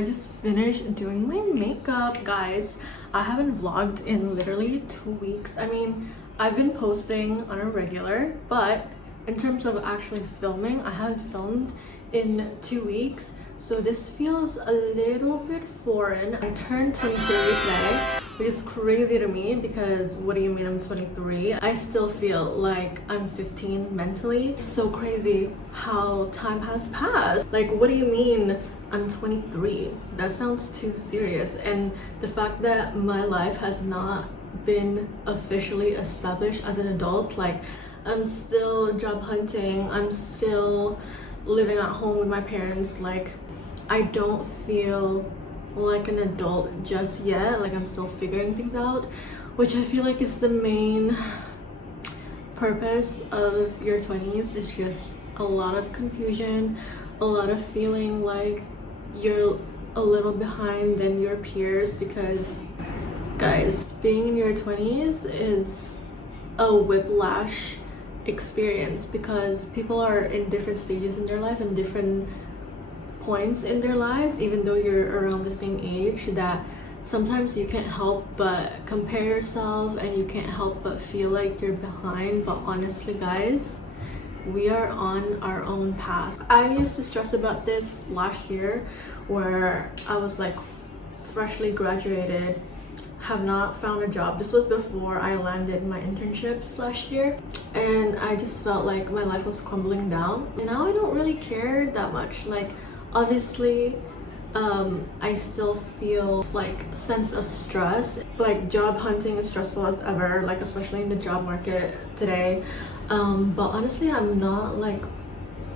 I just finished doing my makeup. Guys, I haven't vlogged in literally 2 weeks. I mean, I've been posting on a regular, but in terms of actually filming, I haven't filmed in 2 weeks. So this feels a little bit foreign. I turned 23 today, which is crazy to me because what do you mean I'm 23? I still feel like I'm 15 mentally. It's so crazy how time has passed. Like, what do you mean I'm 23? That sounds too serious. And the fact that my life has not been officially established as an adult, like I'm still job hunting, I'm still living at home with my parents, like I don't feel like an adult just yet. Like I'm still figuring things out, which I feel like is the main purpose of your 20s. It's just a lot of confusion, a lot of feeling like you're a little behind than your peers, because guys, being in your 20s is a whiplash experience because people are in different stages in their life and different points in their lives, even though you're around the same age, that sometimes you can't help but compare yourself and you can't help but feel like you're behind. But honestly guys, we are on our own path. I used to stress about this last year where I was like freshly graduated, have not found a job. This was before I landed my internships last year, and I just felt like my life was crumbling down. And now I don't really care that much. Like obviously I still feel like a sense of stress. Like job hunting is stressful as ever, like especially in the job market today, but honestly I'm not like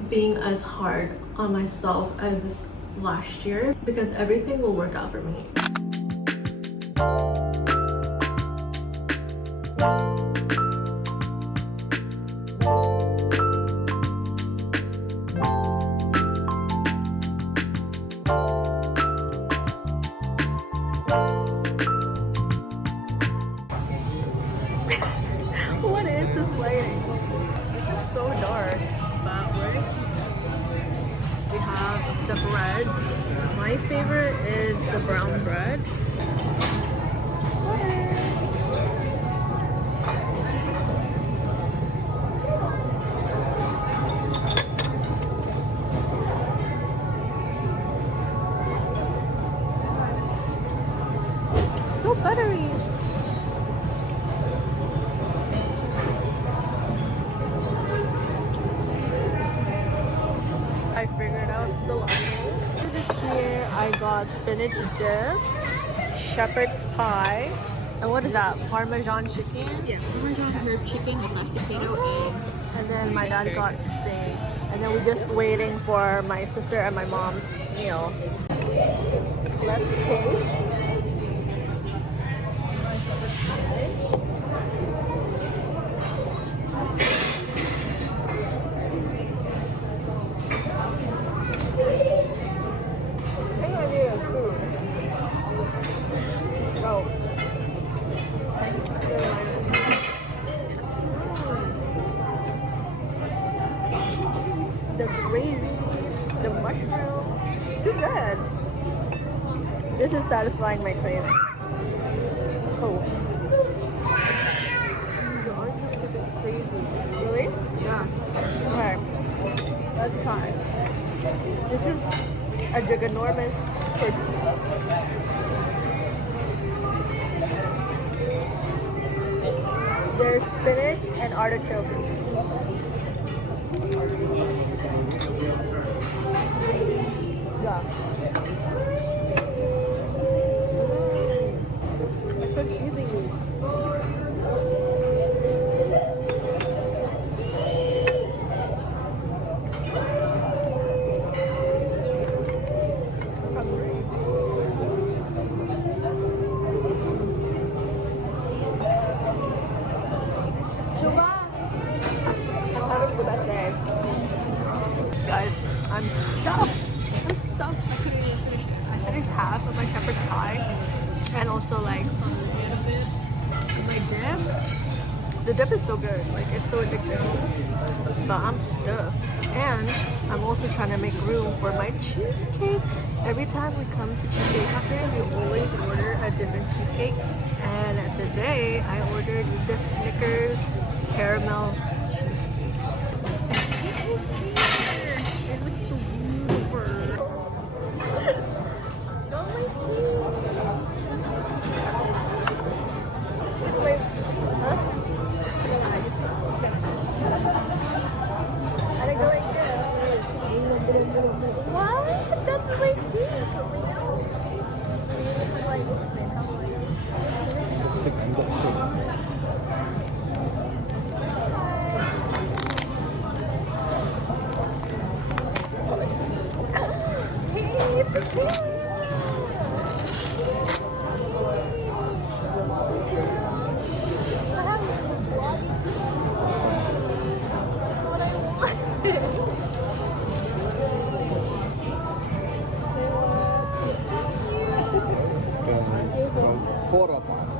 being as hard on myself as last year because everything will work out for me. What is this lighting? This is so dark, but we're in Jesus. We have the bread. My favorite is the brown bread. So buttery. I figured out the latte. This year I got spinach dip, shepherd's pie, and what is that? Parmesan chicken? Yeah, Parmesan herb chicken with mashed potato, eggs. And then my dad got steak. And then we're just waiting for my sister and my mom's meal. Let's taste. The gravy, the mushroom, it's too good. This is satisfying my craving. Oh. The orange chicken is crazy. Really? Yeah. Okay, let's try. This is a giganormous tortilla. There's spinach and artichoke. Yeah. It's so cheesy. I'm having the best day. Guys, I'm stuffed. I'm stuffed. I couldn't even finish. I finished half of my shepherd's pie and also like my dip. The dip is so good, like it's so addictive. But I'm stuffed. And I'm also trying to make room for my cheesecake. Every time we come to Cheesecake Factory, we always order a different cheesecake. And today I ordered the Snickers caramel cheesecake. It looks so beautiful. Don't like Wait, huh? I didn't go like this. What? That's way cute. Hey, it's cute. Quarter past.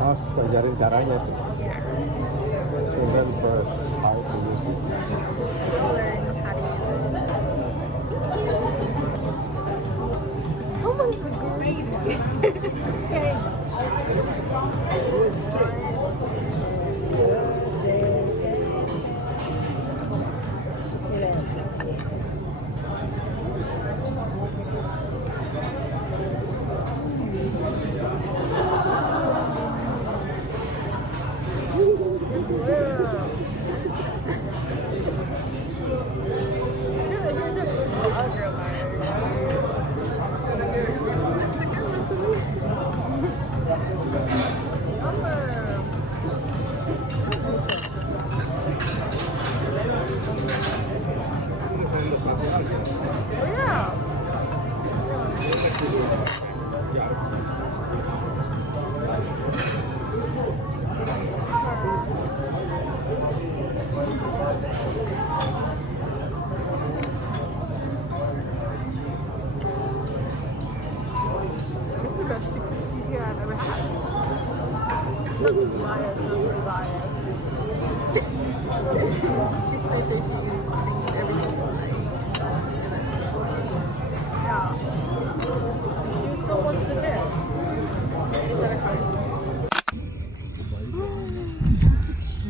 Harus pelajarin caranya sih. So then first how to use it. Someone's greedy. Hey.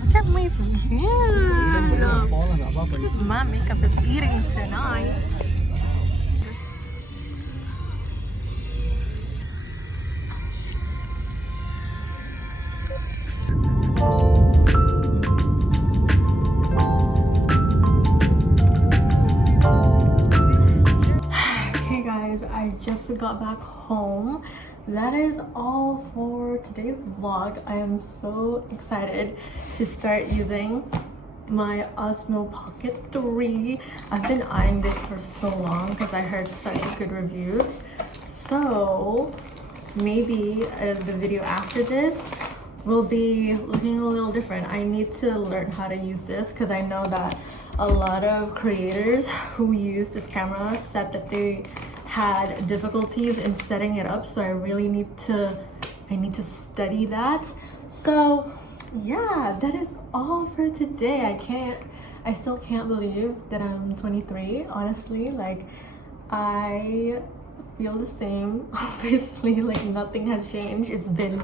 Look at my skin. My makeup is eating tonight. Okay guys, I just got back home. That is all for today's vlog. I am so excited to start using my Osmo Pocket 3. I've been eyeing this for so long because I heard such good reviews. So maybe the video after this will be looking a little different. I need to learn how to use this because I know that a lot of creators who use this camera said that they had difficulties in setting it up, so I really need to study that. So yeah, that is all for today. I still can't believe that I'm 23, honestly. Like, I feel the same. Obviously, like, nothing has changed. It's been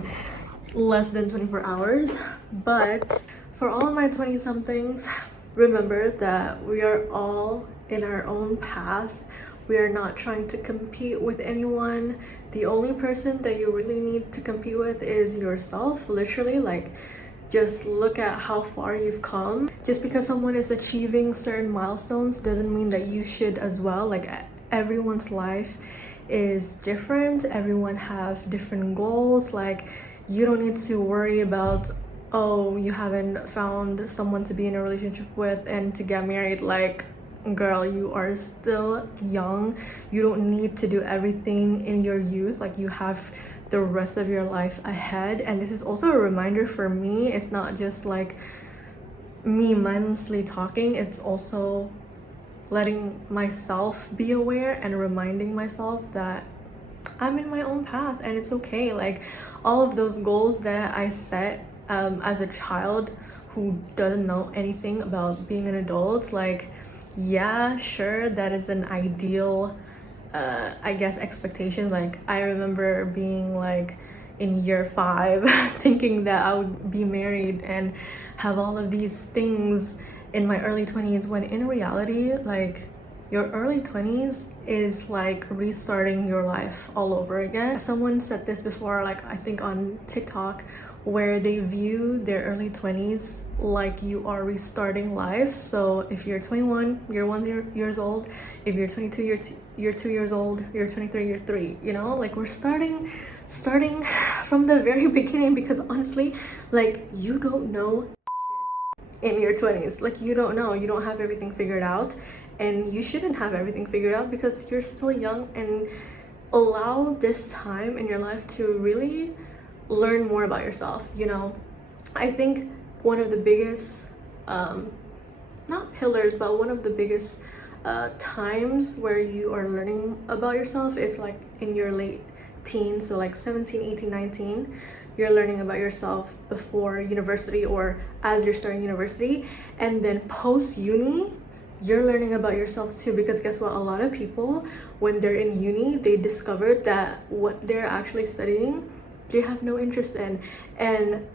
less than 24 hours. But for all of my 20 somethings, remember that we are all in our own path. We are not trying to compete with anyone. The only person that you really need to compete with is yourself, literally. Like, just look at how far you've come. Just because someone is achieving certain milestones doesn't mean that you should as well. Like, everyone's life is different. Everyone have different goals. Like, you don't need to worry about, oh, you haven't found someone to be in a relationship with and to get married. Like, girl, you are still young. You don't need to do everything in your youth. Like, you have the rest of your life ahead. And this is also a reminder for me. It's not just like me mindlessly talking, it's also letting myself be aware and reminding myself that I'm in my own path and it's okay. Like, all of those goals that I set as a child who doesn't know anything about being an adult, like, yeah, sure, that is an ideal I guess expectation. Like, I remember being like in year 5 thinking that I would be married and have all of these things in my early 20s, when in reality, like, your early 20s is like restarting your life all over again. Someone said this before, like, I think on TikTok, where they view their early 20s like you are restarting life. So if you're 21, you're 1 years old. If you're 22, you're 2 years old. You're 23, you're 3. You know, like, we're starting from the very beginning, because honestly, like, you don't know in your 20s. Like, you don't know, you don't have everything figured out, and you shouldn't have everything figured out because you're still young. And allow this time in your life to really learn more about yourself. You know, I think one of the biggest not pillars, but one of the biggest times where you are learning about yourself is like in your late teens. So like 17, 18, 19, you're learning about yourself before university or as you're starting university. And then post uni, you're learning about yourself too, because guess what, a lot of people, when they're in uni, they discovered that what they're actually studying they have no interest in. And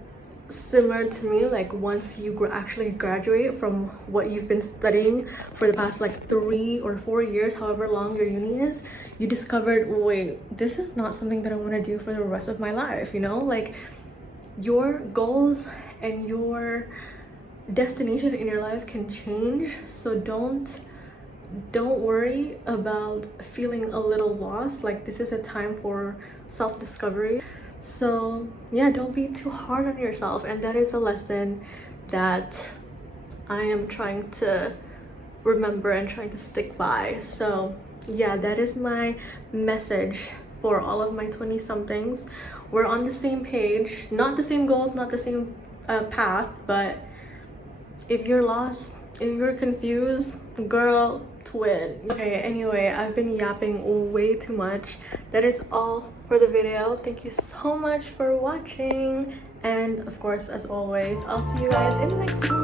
similar to me, like, once you actually graduate from what you've been studying for the past like 3 or 4 years, however long your uni is, you discovered, wait, this is not something that I want to do for the rest of my life. You know, like, your goals and your destination in your life can change. So don't worry about feeling a little lost. Like, this is a time for self-discovery. So yeah, don't be too hard on yourself. And that is a lesson that I am trying to remember and trying to stick by. So yeah, that is my message for all of my 20 somethings. We're on the same page, not the same goals, not the same path, but if you're lost, if you're confused, girl, twin. Okay, anyway, I've been yapping way too much. That is all for the video. Thank you so much for watching, and of course, as always, I'll see you guys in the next one.